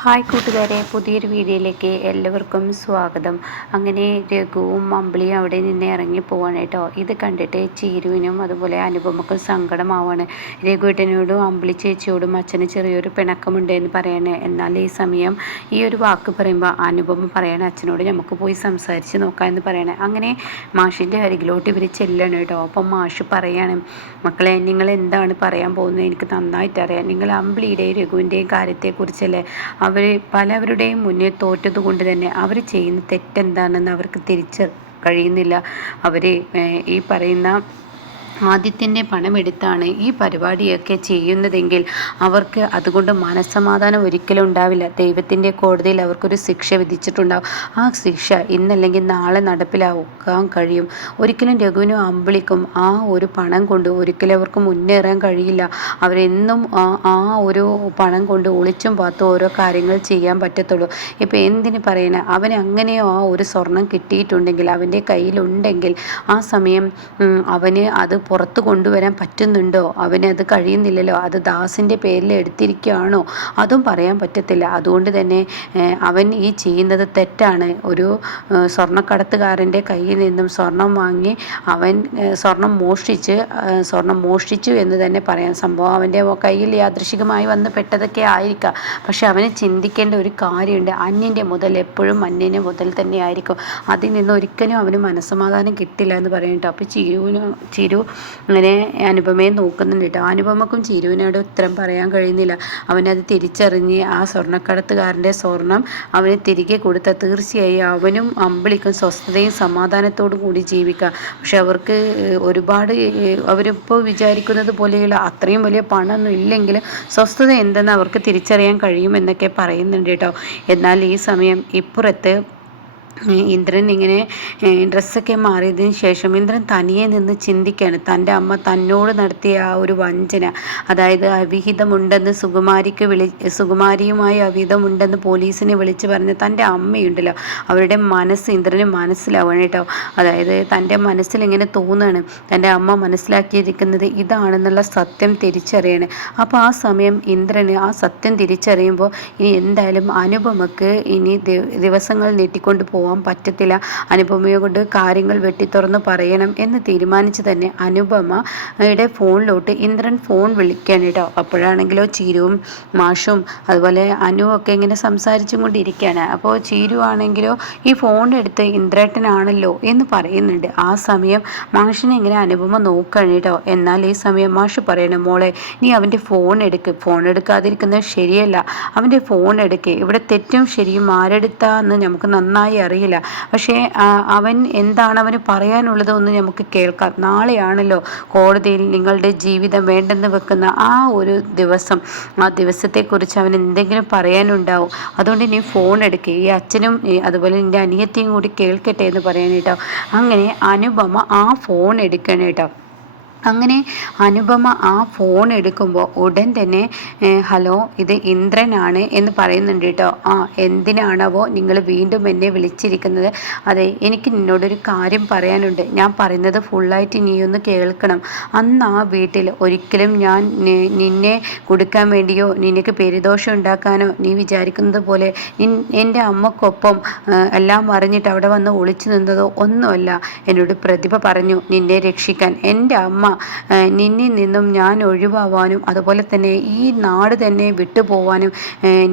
Hi കൂട്ടുകാരെ, പുതിയൊരു വീഡിയോയിലേക്ക് എല്ലാവർക്കും സ്വാഗതം. അങ്ങനെ രഘുവും അമ്പിളിയും അവിടെ നിന്ന് ഇറങ്ങി പോവാണ് കേട്ടോ. ഇത് കണ്ടിട്ട് ചീരുവിനും അതുപോലെ അനുപമക്കും സങ്കടമാവാണ്. രഘുവേട്ടനോടും അമ്പിളി ചേച്ചിയോടും അച്ഛന് ചെറിയൊരു പിണക്കമുണ്ട് എന്ന് പറയണേ. എന്നാൽ ഈ സമയം ഈ ഒരു വാക്ക് പറയുമ്പോൾ അനുപമ പറയണ അച്ഛനോട് നമുക്ക് പോയി സംസാരിച്ച് നോക്കാം എന്ന് പറയണേ. അങ്ങനെ മാഷിൻ്റെ അരികിലോട്ട് ഇവർ ചെല്ലണം കേട്ടോ. അപ്പം മാഷ് പറയാണ്, മക്കളെ നിങ്ങൾ എന്താണ് പറയാൻ പോകുന്നത് എനിക്ക് നന്നായിട്ട് അറിയാം. നിങ്ങൾ അമ്പിളിയുടെയും രഘുവിൻ്റെയും കാര്യത്തെക്കുറിച്ചല്ലേ. അവർ പലവരുടെയും മുന്നിൽ തോറ്റത് കൊണ്ട് തന്നെ അവർ ചെയ്യുന്ന തെറ്റെന്താണെന്ന് അവർക്ക് കഴിയുന്നില്ല. അവർ ഈ പറയുന്ന ആദ്യത്തിൻ്റെ പണമെടുത്താണ് ഈ പരിപാടിയൊക്കെ ചെയ്യുന്നതെങ്കിൽ അവർക്ക് അതുകൊണ്ട് മനസ്സമാധാനം ഒരിക്കലും ഉണ്ടാവില്ല. ദൈവത്തിൻ്റെ കോടതിയിൽ അവർക്കൊരു ശിക്ഷ വിധിച്ചിട്ടുണ്ടാവും. ആ ശിക്ഷ ഇന്നല്ലെങ്കിൽ നാളെ നടപ്പിലാക്കാൻ കഴിയും. ഒരിക്കലും രഘുവിനും അമ്പിളിക്കും ആ ഒരു പണം കൊണ്ട് ഒരിക്കലും അവർക്ക് മുന്നേറാൻ കഴിയില്ല. അവരെന്നും ആ ഒരു പണം കൊണ്ട് ഒളിച്ചും പാത്തും ഓരോ കാര്യങ്ങൾ ചെയ്യാൻ പറ്റത്തുള്ളൂ. ഇപ്പോൾ എന്തിന് പറയണേ, അവന് അങ്ങനെയോ ആ ഒരു സ്വർണം കിട്ടിയിട്ടുണ്ടെങ്കിൽ അവൻ്റെ കയ്യിലുണ്ടെങ്കിൽ ആ സമയം അവന് അത് പുറത്ത് കൊണ്ടുവരാൻ പറ്റുന്നുണ്ടോ? അവനത് കഴിയുന്നില്ലല്ലോ. അത് ദാസിൻ്റെ പേരിൽ എടുത്തിരിക്കുകയാണോ? അതും പറയാൻ പറ്റത്തില്ല. അതുകൊണ്ട് തന്നെ അവൻ ഈ ചെയ്യുന്നത് തെറ്റാണ്. ഒരു സ്വർണ്ണക്കടത്തുകാരൻ്റെ കയ്യിൽ നിന്നും സ്വർണം വാങ്ങി അവൻ സ്വർണം മോഷ്ടിച്ചു എന്ന് തന്നെ പറയാം. സംഭവം അവൻ്റെ കയ്യിൽ യാദൃശികമായി വന്ന് പെട്ടതൊക്കെ ആയിരിക്കാം. പക്ഷെ അവന് ചിന്തിക്കേണ്ട ഒരു കാര്യമുണ്ട്. അന്യൻ്റെ മുതൽ എപ്പോഴും അന്യൻ്റെ മുതൽ തന്നെ ആയിരിക്കും. അതിൽ നിന്ന് ഒരിക്കലും അവന് മനസ്സമാധാനം കിട്ടില്ല എന്ന് പറയുന്നുണ്ട്. അപ്പോൾ ചിരു അങ്ങനെ അനുപമയെ നോക്കുന്നുണ്ട് കേട്ടോ. അനുപമക്കും ചിരുവിനോട് ഉത്തരം പറയാൻ കഴിയുന്നില്ല. അവനത് തിരിച്ചറിഞ്ഞ് ആ സ്വർണ്ണക്കടത്തുകാരൻ്റെ സ്വർണം അവന് തിരികെ കൊടുത്താൽ തീർച്ചയായും അവനും അമ്പിളിക്കും സ്വസ്ഥതയും സമാധാനത്തോടും കൂടി ജീവിക്കാം. പക്ഷെ അവർക്ക് ഒരുപാട് അവരിപ്പോൾ വിചാരിക്കുന്നത് പോലെയുള്ള അത്രയും വലിയ പണമൊന്നും ഇല്ലെങ്കിലും സ്വസ്ഥത എന്തെന്ന് അവർക്ക് തിരിച്ചറിയാൻ കഴിയുമെന്നൊക്കെ പറയുന്നുണ്ട് കേട്ടോ. എന്നാൽ ഈ സമയം ഇപ്പുറത്ത് ഇന്ദ്രൻ ഇങ്ങനെ ഡ്രസ്സൊക്കെ മാറിയതിന് ശേഷം ഇന്ദ്രൻ തനിയെ നിന്ന് ചിന്തിക്കുകയാണ്. തൻ്റെ അമ്മ തന്നോട് നടത്തിയ ആ ഒരു വഞ്ചന, അതായത് അവിഹിതമുണ്ടെന്ന് സുകുമാരിയുമായി അവിഹിതമുണ്ടെന്ന് പോലീസിനെ വിളിച്ച് പറഞ്ഞ് തൻ്റെ അമ്മയുണ്ടല്ലോ, അവരുടെ മനസ്സ് ഇന്ദ്രന് മനസ്സിലാവണം കേട്ടോ. അതായത് തൻ്റെ മനസ്സിൽ ഇങ്ങനെ തോന്നുകയാണ്, തൻ്റെ അമ്മ മനസ്സിലാക്കിയിരിക്കുന്നത് ഇതാണെന്നുള്ള സത്യം തിരിച്ചറിയണം. അപ്പോൾ ആ സമയം ഇന്ദ്രന് ആ സത്യം തിരിച്ചറിയുമ്പോൾ ഇനി എന്തായാലും അനുപമക്ക് ഇനി ദിവസങ്ങൾ നീട്ടിക്കൊണ്ട് പോകാൻ പറ്റത്തില്ല. അനുപമയെ കൊണ്ട് കാര്യങ്ങൾ വെട്ടിത്തുറന്ന് പറയണം എന്ന് തീരുമാനിച്ച് തന്നെ അനുപമയുടെ ഫോണിലോട്ട് ഇന്ദ്രൻ ഫോൺ വിളിക്കാൻ കേട്ടോ. അപ്പോഴാണെങ്കിലോ ചീരുവും മാഷും അതുപോലെ അനുവൊക്കെ ഇങ്ങനെ സംസാരിച്ചും കൊണ്ടിരിക്കുകയാണ്. അപ്പോൾ ചീരു ആണെങ്കിലോ ഈ ഫോൺ എടുത്ത് ഇന്ദ്രേട്ടനാണല്ലോ എന്ന് പറയുന്നുണ്ട്. ആ സമയം മാഷിനെ ഇങ്ങനെ അനുപമ നോക്കുകയാണ് കേട്ടോ. എന്നാൽ ഈ സമയം മാഷ് പറയണം, മോളെ നീ അവൻ്റെ ഫോൺ എടുക്കാതിരിക്കുന്നത് ശരിയല്ല. അവൻ്റെ ഫോൺ എടുക്ക്. ഇവിടെ തെറ്റും ശരിയും ആരെടുത്താന്ന് നമുക്ക് നന്നായി അറിയില്ല. പക്ഷേ അവൻ എന്താണ് അവന് പറയാനുള്ളതെന്ന് നമുക്ക് കേൾക്കാം. നാളെയാണല്ലോ കോടതിയിൽ നിങ്ങളുടെ ജീവിതം വേണ്ടെന്ന് വെക്കുന്ന ആ ഒരു ദിവസം. ആ ദിവസത്തെക്കുറിച്ച് അവൻ എന്തെങ്കിലും പറയാനുണ്ടാവും. അതുകൊണ്ട് നീ ഫോൺ എടുക്കുക. ഈ അച്ഛനും അതുപോലെ നിൻ്റെ അനിയത്തിയും കൂടി കേൾക്കട്ടെ എന്ന് പറയാൻ കേട്ടോ. അങ്ങനെ അനുപമ ആ ഫോൺ എടുക്കണം കേട്ടോ. അങ്ങനെ അനുപമ ആ ഫോൺ എടുക്കുമ്പോൾ ഉടൻ തന്നെ ഹലോ, ഇത് ഇന്ദ്രനാണ് എന്ന് പറയുന്നുണ്ട് കേട്ടോ. എന്തിനാണവോ നിങ്ങൾ വീണ്ടും എന്നെ വിളിച്ചിരിക്കുന്നത്? അതെ, എനിക്ക് നിന്നോടൊരു കാര്യം പറയാനുണ്ട്. ഞാൻ പറയുന്നത് ഫുള്ളായിട്ട് നീ ഒന്ന് കേൾക്കണം. അന്ന് ആ വീട്ടിൽ ഒരിക്കലും ഞാൻ നിന്നെ കൊടുക്കാൻ വേണ്ടിയോ നിനക്ക് പെരുദോഷം ഉണ്ടാക്കാനോ നീ വിചാരിക്കുന്നത് പോലെ എൻ്റെ അമ്മക്കൊപ്പം എല്ലാം അറിഞ്ഞിട്ട് അവിടെ വന്ന് ഒളിച്ചു നിന്നതോ ഒന്നുമല്ല. എന്നോട് പ്രതിഭ പറഞ്ഞു നിന്നെ രക്ഷിക്കാൻ. എൻ്റെ അമ്മ നിന്നിൽ നിന്നും ഞാൻ ഒഴിവാവാനും അതുപോലെ തന്നെ ഈ നാട് തന്നെ വിട്ടുപോവാനും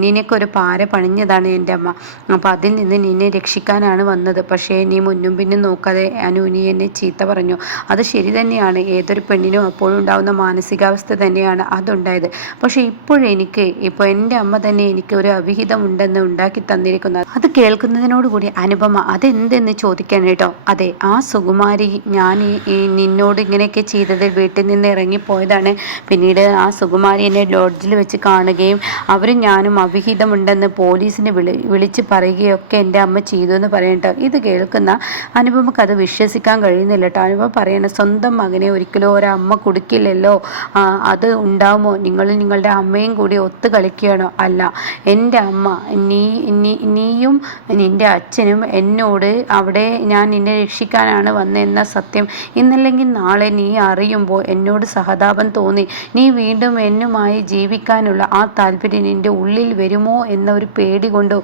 നിനക്കൊരു പാര പണിഞ്ഞതാണ് എൻ്റെ അമ്മ. അപ്പോൾ അതിൽ നിന്ന് നിന്നെ രക്ഷിക്കാനാണ് വന്നത്. പക്ഷേ നീ മുന്നും പിന്നും നോക്കാതെ നീ എന്നെ ചീത്ത പറഞ്ഞു. അത് ശരി തന്നെയാണ്. ഏതൊരു പെണ്ണിനും അപ്പോഴും ഉണ്ടാകുന്ന മാനസികാവസ്ഥ തന്നെയാണ് അതുണ്ടായത്. പക്ഷേ ഇപ്പോൾ എൻ്റെ അമ്മ തന്നെ എനിക്ക് ഒരു അവിഹിതമുണ്ടെന്ന് ഉണ്ടാക്കി തന്നിരിക്കുന്നത്. അത് കേൾക്കുന്നതിനോടുകൂടി അനുപമ അതെന്തെന്ന് ചോദിക്കാൻ കേട്ടോ. അതെ, ആ സുകുമാരി ഞാൻ നിന്നോട് ഇങ്ങനെയൊക്കെ ചെയ്തത് വീട്ടിൽ നിന്ന് ഇറങ്ങിപ്പോയതാണ്. പിന്നീട് ആ സുകുമാരി എന്നെ ലോഡ്ജിൽ വെച്ച് കാണുകയും അവരും ഞാനും അവിഹിതമുണ്ടെന്ന് പോലീസിനെ വിളിച്ച് പറയുകയൊക്കെ എൻ്റെ അമ്മ ചെയ്തു എന്ന് പറയട്ടോ. ഇത് കേൾക്കുന്ന അനുപമക്ക് അത് വിശ്വസിക്കാൻ കഴിയുന്നില്ല കേട്ടോ. അനുപമ പറയണ സ്വന്തം മകനെ ഒരിക്കലും ഒരമ്മ കൊടുക്കില്ലല്ലോ. അത് ഉണ്ടാവുമോ? നിങ്ങളുടെ അമ്മയും കൂടി ഒത്തു കളിക്കുകയാണോ? അല്ല, എൻ്റെ അമ്മ നീയും നിൻ്റെ അച്ഛനും എന്നോട് അവിടെ ഞാൻ നിന്നെ രക്ഷിക്കാനാണ് വന്നതെന്ന സത്യം ഇന്നല്ലെങ്കിൽ നാളെ നീ അറിയുമ്പോൾ എന്നോട് സഹതാപം തോന്നി. നീ വീണ്ടും എന്നുമായി ജീവിക്കാനുള്ള ആ താല്പര്യം നിൻ്റെ ഉള്ളിൽ വരുമോ എന്ന ഒരു പേടി കൊണ്ടോ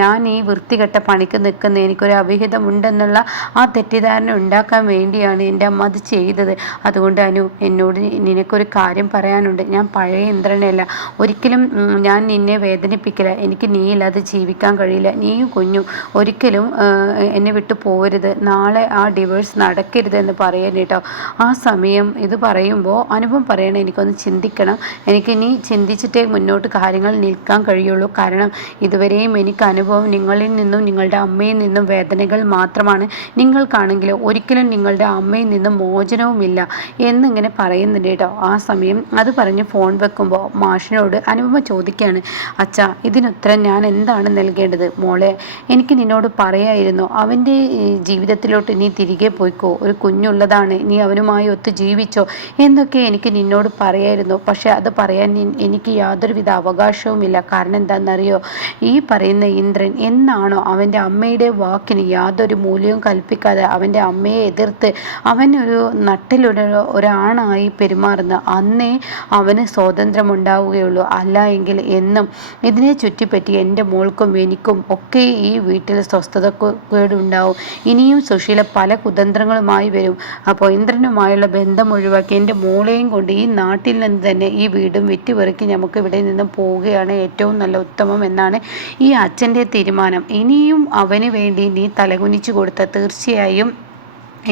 ഞാൻ ഈ വൃത്തികെട്ട പണിക്ക് നിൽക്കുന്ന എനിക്കൊരു അവിഹിതമുണ്ടെന്നുള്ള ആ തെറ്റിദ്ധാരണ ഉണ്ടാക്കാൻ വേണ്ടിയാണ് എൻ്റെ അമ്മ അത് ചെയ്തത്. അതുകൊണ്ട് അനു, എന്നോട് നിനക്കൊരു കാര്യം പറയാനുണ്ട്. ഞാൻ പഴയ ഇന്ദ്രനല്ല. ഒരിക്കലും ഞാൻ നിന്നെ വേദനിപ്പിക്കില്ല. എനിക്ക് നീയില്ലാതെ ജീവിക്കാൻ കഴിയില്ല. നീയും കുഞ്ഞും ഒരിക്കലും എന്നെ വിട്ടു പോകരുത്. നാളെ ആ ഡിവോഴ്സ് നടക്കരുതെന്ന് പറയാൻ കേട്ടോ. ആ സമയം ഇത് പറയുമ്പോൾ അനുഭവം പറയണം, എനിക്കൊന്ന് ചിന്തിക്കണം. എനിക്ക് നീ ചിന്തിച്ചിട്ടേ മുന്നോട്ട് കാര്യങ്ങൾ നിൽക്കാൻ കഴിയുള്ളൂ. കാരണം ഇതുവരെയും എനിക്ക് അനുഭവം നിങ്ങളിൽ നിന്നും നിങ്ങളുടെ അമ്മയിൽ നിന്നും വേദനകൾ മാത്രമാണ്. നിങ്ങൾക്കാണെങ്കിൽ ഒരിക്കലും നിങ്ങളുടെ അമ്മയിൽ നിന്നും മോചനവുമില്ല എന്നിങ്ങനെ പറയുന്നുണ്ട് കേട്ടോ. ആ സമയം അത് പറഞ്ഞ് ഫോൺ വെക്കുമ്പോൾ മാഷിനോട് അനുപമ ചോദിക്കുകയാണ്, അച്ഛാ ഇതിനുത്തരം ഞാൻ എന്താണ് നൽകേണ്ടത്? മോളെ, എനിക്ക് നിന്നോട് പറയായിരുന്നു അവൻ്റെ ജീവിതത്തിലോട്ട് നീ തിരികെ പോയിക്കോ, ഒരു കുഞ്ഞുള്ളതാണ്, നീ അവനുമായി ഒത്ത് ജീവിച്ചോ എന്നൊക്കെ എനിക്ക് നിന്നോട് പറയായിരുന്നു. പക്ഷെ അത് പറയാൻ എനിക്ക് യാതൊരുവിധ അവകാശവുമില്ല. കാരണം എന്താണെന്നറിയോ, ഈ പറയുന്ന ഇന്ദ്രൻ എന്നാണോ അവൻ്റെ അമ്മയുടെ വാക്കിന് യാതൊരു മൂല്യവും കൽപ്പിക്കാതെ അവൻ്റെ അമ്മയെ എതിർത്ത് അവനൊരു ഒരാണായി പെരുമാറുന്ന അന്നേ അവന് സ്വാതന്ത്ര്യം ഉണ്ടാവുകയുള്ളൂ. അല്ല എങ്കിൽ എന്നും ഇതിനെ ചുറ്റിപ്പറ്റി എൻ്റെ മോൾക്കും എനിക്കും ഒക്കെ ഈ വീട്ടിൽ സ്വസ്ഥതക്കേടുണ്ടാവും. ഇനിയും സുശീല പല കുതന്ത്രങ്ങളുമായി വരും. അപ്പോൾ ഇന്ദ്രനുമായുള്ള ബന്ധം ഒഴിവാക്കി എൻ്റെ മോളെയും കൊണ്ട് ഈ നാട്ടിൽ നിന്ന് തന്നെ ഈ വീടും വിറ്റുപെറുക്കി നമുക്ക് ഇവിടെ നിന്ന് പോവുകയാണ് ഏറ്റവും നല്ല ഉത്തമം എന്നാണ് ഈ അച്ഛൻ്റെ തീരുമാനം. ഇനിയും അവന് വേണ്ടി നീ തലകുനിച്ചു കൊടുത്ത തീർച്ചയായും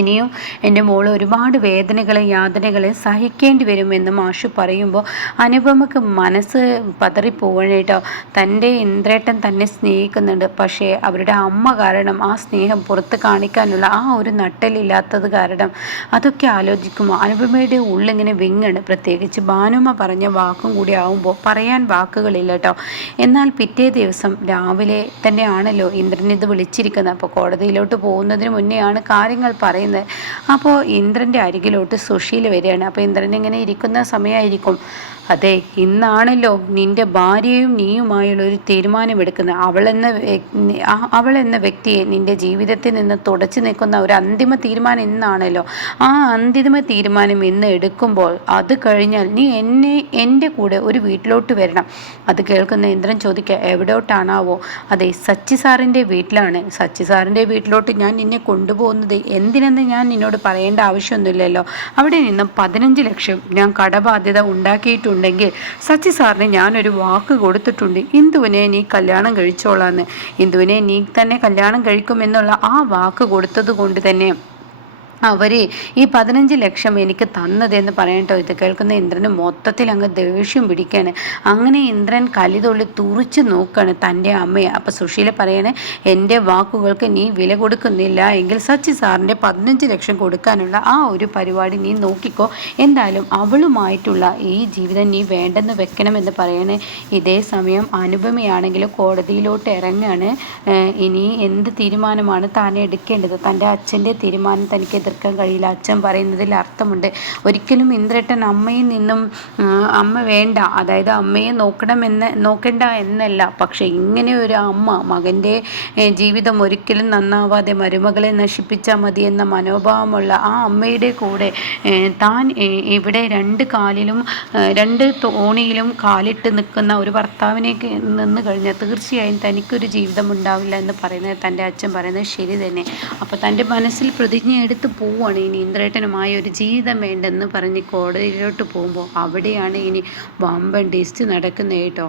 ഇനിയും എൻ്റെ മോൾ ഒരുപാട് വേദനകളെ യാതനകളെ സഹിക്കേണ്ടി വരുമെന്ന് മാഷു പറയുമ്പോൾ അനുപമക്ക് മനസ്സ് പതറിപ്പോവണേട്ടോ. തൻ്റെ ഇന്ദ്രേട്ടൻ തന്നെ സ്നേഹിക്കുന്നുണ്ട്. പക്ഷേ അവരുടെ അമ്മ കാരണം ആ സ്നേഹം പുറത്ത് കാണിക്കാനുള്ള ആ ഒരു നട്ടലില്ലാത്തത് കാരണം അതൊക്കെ ആലോചിക്കുമ്പോൾ അനുപമയുടെ ഉള്ളിങ്ങനെ വിങ്ങണ്. പ്രത്യേകിച്ച് ഭാനുമ്മ പറഞ്ഞ വാക്കും കൂടി ആവുമ്പോൾ പറയാൻ വാക്കുകളില്ല കേട്ടോ. എന്നാൽ പിറ്റേ ദിവസം രാവിലെ തന്നെയാണല്ലോ ഇന്ദ്രൻ ഇത് വിളിച്ചിരിക്കുന്നത്. അപ്പോൾ കോടതിയിലോട്ട് പോകുന്നതിന് മുന്നെയാണ് കാര്യങ്ങൾ പറയുന്നത്. അപ്പോൾ ഇന്ദ്രൻ്റെ അരികിലോട്ട് സുശീല വരികയാണ്. അപ്പോൾ ഇന്ദ്രൻ ഇങ്ങനെ ഇരിക്കുന്ന സമയമായിരിക്കും. അതെ, ഇന്നാണല്ലോ നിൻ്റെ ഭാര്യയും നീയുമായുള്ള ഒരു തീരുമാനമെടുക്കുന്നത്. അവളെന്ന വ്യക്തിയെ നിൻ്റെ ജീവിതത്തിൽ നിന്ന് തുടച്ചു നിൽക്കുന്ന ഒരു അന്തിമ തീരുമാനം ഇന്നാണല്ലോ. ആ അന്തിമ തീരുമാനം ഇന്ന് എടുക്കുമ്പോൾ അത് കഴിഞ്ഞാൽ നീ എൻ്റെ കൂടെ ഒരു വീട്ടിലോട്ട് വരണം. അത് കേൾക്കുന്ന ഇന്ദ്രൻ ചോദിക്കുക, എവിടോട്ടാണാവോ? അതെ, സച്ചി സാറിൻ്റെ വീട്ടിലാണ്. സച്ചി സാറിൻ്റെ വീട്ടിലോട്ട് ഞാൻ നിന്നെ കൊണ്ടുപോകുന്നത് എന്തിനെന്ന് ഞാൻ നിന്നോട് പറയേണ്ട ആവശ്യമൊന്നുമില്ലല്ലോ. അവിടെ നിന്നും 15 ലക്ഷം ഞാൻ കടബാധ്യത ഉണ്ടാക്കിയിട്ടുണ്ട്. സച്ചി സാറിന് ഞാനൊരു വാക്ക് കൊടുത്തിട്ടുണ്ട്, ഇന്ദുവിനെ നീ കല്യാണം കഴിച്ചോളാന്ന്. ഇന്ദുവിനെ നീ തന്നെ കല്യാണം കഴിക്കുമെന്നുള്ള ആ വാക്ക് കൊടുത്തത് കൊണ്ട് തന്നെ അവർ ഈ 15 ലക്ഷം എനിക്ക് തന്നതെന്ന് പറയട്ടോ. ഇത് കേൾക്കുന്ന ഇന്ദ്രന് മൊത്തത്തിൽ അങ്ങ് ദേഷ്യം പിടിക്കുകയാണ്. അങ്ങനെ ഇന്ദ്രൻ കലിതൊള്ളി തുറിച്ച് നോക്കുകയാണ് തൻ്റെ അമ്മയെ. അപ്പോൾ സുശീല പറയണേ, എൻ്റെ വാക്കുകൾക്ക് നീ വില കൊടുക്കുന്നില്ല എങ്കിൽ സച്ചി സാറിൻ്റെ 15 ലക്ഷം കൊടുക്കാനുള്ള ആ ഒരു പരിപാടി നീ നോക്കിക്കോ. എന്തായാലും അവളുമായിട്ടുള്ള ഈ ജീവിതം നീ വേണ്ടെന്ന് വെക്കണമെന്ന് പറയണേ. ഇതേ സമയം അനുപമയാണെങ്കിൽ കോടതിയിലോട്ട് ഇറങ്ങുകയാണ്. ഇനി എന്ത് തീരുമാനമാണ് താൻ എടുക്കേണ്ടത്? തൻ്റെ അച്ഛൻ്റെ തീരുമാനം തനിക്ക് എതിർക്കാൻ കഴിയില്ല. അച്ഛൻ പറയുന്നതിൽ അർത്ഥമുണ്ട്. ഒരിക്കലും ഇന്ദ്രേട്ടൻ അമ്മയിൽ നിന്നും അമ്മ വേണ്ട, അതായത് അമ്മയെ നോക്കണ്ട എന്നല്ല. പക്ഷെ ഇങ്ങനെ ഒരു അമ്മ മകൻ്റെ ജീവിതം ഒരിക്കലും നന്നാവാതെ മരുമകളെ നശിപ്പിച്ചാൽ മതി എന്ന മനോഭാവമുള്ള ആ അമ്മയുടെ കൂടെ താൻ ഇവിടെ രണ്ട് തോണിയിലും കാലിട്ട് നിൽക്കുന്ന ഒരു ഭർത്താവിനെ നിന്ന് കഴിഞ്ഞാൽ തീർച്ചയായും തനിക്കൊരു ജീവിതം ഉണ്ടാവില്ല എന്ന് പറയുന്നത് തൻ്റെ അച്ഛൻ പറയുന്നത് ശരി തന്നെ. അപ്പോൾ തൻ്റെ മനസ്സിൽ പ്രതിജ്ഞ എടുത്ത് പോവുകയാണ്. ഇനി ഇന്ദ്രേട്ടനുമായ ഒരു ജീവിതം വേണ്ടെന്ന് പറഞ്ഞ് കോടതിയിലോട്ട് പോകുമ്പോൾ അവിടെയാണ് ഇനി വമ്പൻ ടെസ്റ്റ് നടക്കുന്നത് കേട്ടോ.